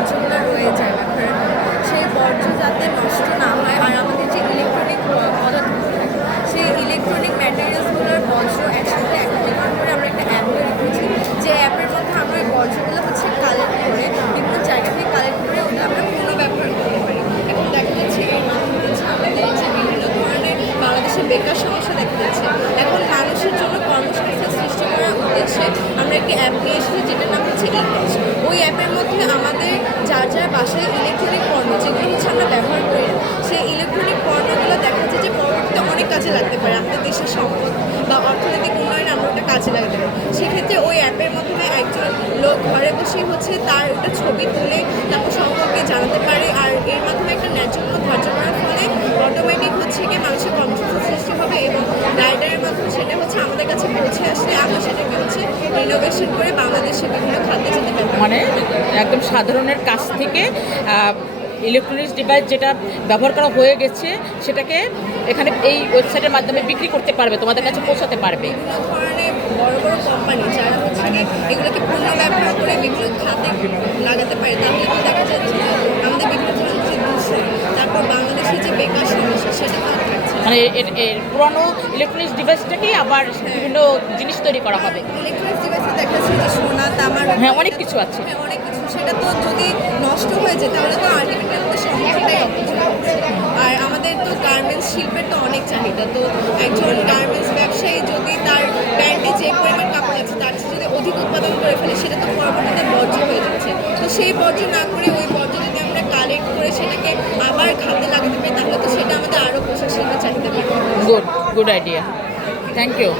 বর্জ্যগুলো রয়ে যায় ব্যবহারের পর, সেই বর্জ্য যাতে নষ্ট না হয় আর আমাদের যে ইলেকট্রনিক পদার্থ থাকে সেই ইলেকট্রনিক ম্যাটেরিয়ালসগুলোর বর্জ্য একসাথে একত্রীকরণ করে আমরা একটা অ্যাপ তৈরি করেছি, যে অ্যাপের মধ্যে আমরা ওই বর্জ্যগুলো কালেক্ট করে বিভিন্ন জায়গা থেকে কালেক্ট করে ওটা আমরা পুনর্ব্যবহার করতে পারি। এখন দেখা যাচ্ছে এই মাধ্যমে আমাদের যে বিভিন্ন ধরনের বাংলাদেশের বেকার সমস্যা দেখা যাচ্ছে, এখন মানুষের জন্য কর্মসংস্থান সৃষ্টি করার উদ্দেশ্যে আমরা একটি অ্যাপ নিয়ে এসেছি যেটার নাম হচ্ছে ইকাশ। ওই অ্যাপের মধ্যে আমাদের যার যার বাসায় ইলেকট্রনিক পণ্য যেগুলো আমরা ব্যবহার করি না, সেই ইলেকট্রনিক পণ্যগুলো দেখা যায় যে পরবর্তীতে অনেক কাজে লাগতে পারে, আমাদের দেশের সম্পদ বা অর্থনৈতিক উন্নয়নে আমরা ওটা কাজে লাগাতে পারি। সেক্ষেত্রে ওই অ্যাপের মাধ্যমে একজন লোক ঘরে বসে তার ওটা ছবি তুলে তারপর সম্পর্কে জানাতে পারে, আর এর মাধ্যমে একটা ন্যায্য মূল্য ধার্য করার ফলে অটোমেটিক গিয়ে মানুষের কর্মসংস্থান সৃষ্টি হবে এবং রাইডারের মাধ্যমে সেটা আমাদের কাছে পৌঁছে আসলে আমরা সেটাকে ইনোভেশন করে বাংলাদেশের বিভিন্ন খাতে যেতে পারি। মানে একদম সাধারণের কাছ থেকে ইলেকট্রনিক্স ডিভাইস যেটা ব্যবহার করা হয়ে গেছে সেটাকে এখানে এই ওয়েবসাইটের মাধ্যমে বিক্রি করতে পারবে, তোমাদের কাছে পৌঁছাতে পারবে। বিভিন্ন ধরনের বড় বড় কোম্পানি যারা এগুলোকে পূর্ণ ব্যবহার করে বিভিন্ন খাতে লাগাতে পারে, তাহলে তো দেখা যাচ্ছে আমাদের বিভিন্ন ধরনের যে দূষণ, তারপর বাংলাদেশের যে বেকার সমস্যা সেটা তো থাকছে। মানে এর পুরনো ইলেকট্রনিক্স ডিভাইসটাকেই আবার বিভিন্ন জিনিস তৈরি করা হবে। ইলেকট্রনিক্স ডিভাইসে দেখা যাচ্ছে যে সোনা, তামার, হ্যাঁ অনেক কিছু আছে। হ্যাঁ অনেক কিছু, সেটা তো যদি নষ্ট হয়ে যায় তাহলে তো আলটিমেটলি আমাদের সংখ্যাটাই অপচয় হচ্ছে। আর আমাদের তো গার্মেন্টস শিল্পের তো অনেক চাহিদা, তো একজন গার্মেন্টস ব্যবসায়ী যদি তার প্যান্টে যে পরিমাণ কাপড় আছে তার চেয়ে যদি অধিক উৎপাদন করে ফেলে সেটা তো পরবর্তীতে বর্জ্য হয়ে যাচ্ছে। তো সেই বর্জ্য না করে ওই বর্জ্য যদি আমরা কালেক্ট করে সেটাকে আবার খাতে লাগাতে পারি তাহলে তো সেটা আমাদের আরও পোশাক শিল্পের চাহিদা বাড়বে। Good idea, thank you.